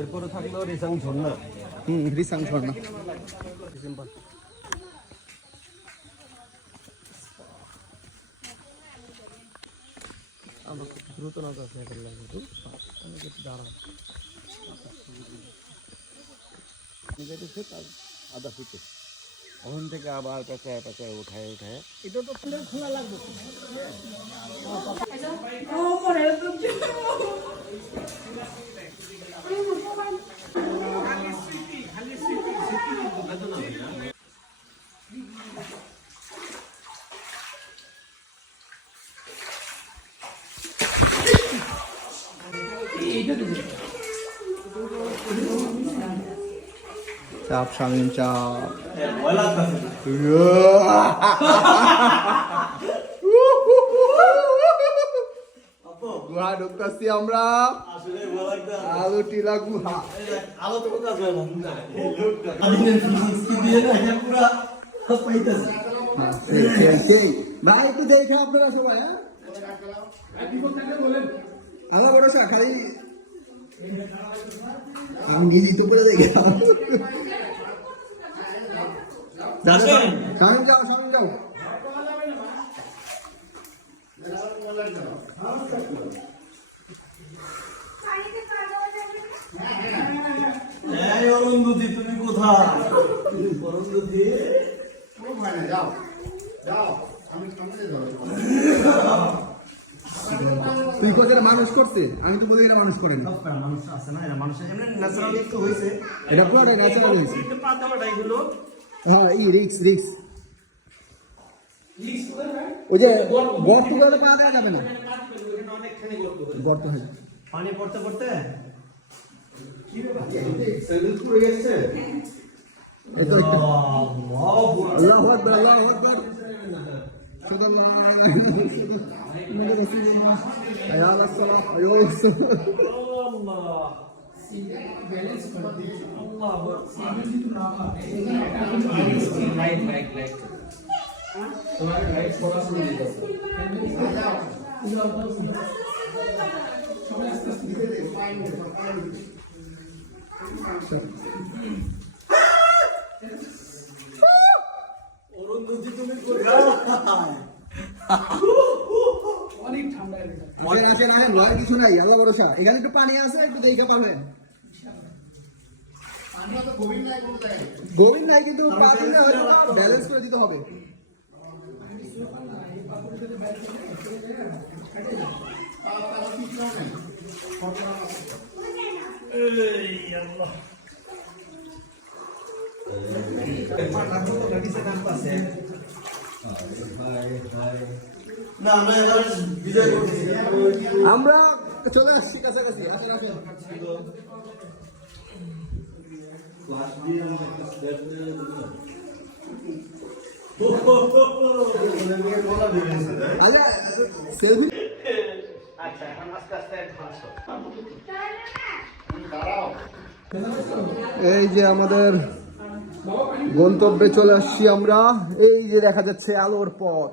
এরপরে থাকলো রিসাং ঝর্ণা। রিসাং ঝর্ণা সিম্পল। আমরা খুব দ্রুত না যাচ্ছে এখন লাগে দাঁড়া আধা ফিটে ওখান থেকে আবার পেঁচায় পেঁচায় উঠায় উঠায় এটা তো খোলা লাগবে। চাপ শামিম চাপ গুহা ঢুকতেছি আমরা। আলু টিলা গুহা ভাই একটু দেখে আপনারা সবাই। আমার ভরসা খালি নিজিত করে দেখে। শামিম যাও শামিম যাও। অরুন্ধতি তুমি কোথায়? যাও যাও আমি তুই কোথায় মানুষ করছে? আমি তো বলি এটা মানুষ করেন। মানুষ আছে না, এরা মানুষের এমনি ন্যাচারালি তো হয়েছে। এটা পুরো ন্যাচারাল হয়েছে। একটু পাতা বাটা এগুলো হ্যাঁ এই রিক্স রিক্স ওই যে গর্ত করে পা দেওয়া যাবে না। অনেকখানি গর্ত হয় পানি পড়তে পড়তে এই তো একটা আল্লাহু আকবার আল্লাহু আকবার সাল্লাল্লাহু আলাইহি ওয়াসাল্লাম আয়া আস-সালাহ আয়া আল্লাহ ব্যালেন্স করতে আল্লাহু লাইট লাইট লাইট তোমার লাইট পড়া শুরু দিতে অরুন্ধতি তুমি কোথায়? অনেক ঠান্ডা আছে না লয় কিছু নাই। আল্লাহ ভরসা। এখানে একটু পানি আছে, একটু দেখে পাবেন। গোবিন্দ নাই কিন্তু ব্যালেন্স করে দিতে হবে। আমরা চলে আসছি কাছাকাছি। আসেন আসেন সেলফি। আচ্ছা এখন আস্তে আস্তে এই যে আমাদের গন্তব্যে চলে আসছি আমরা। এই যে দেখা যাচ্ছে আলোর পথ।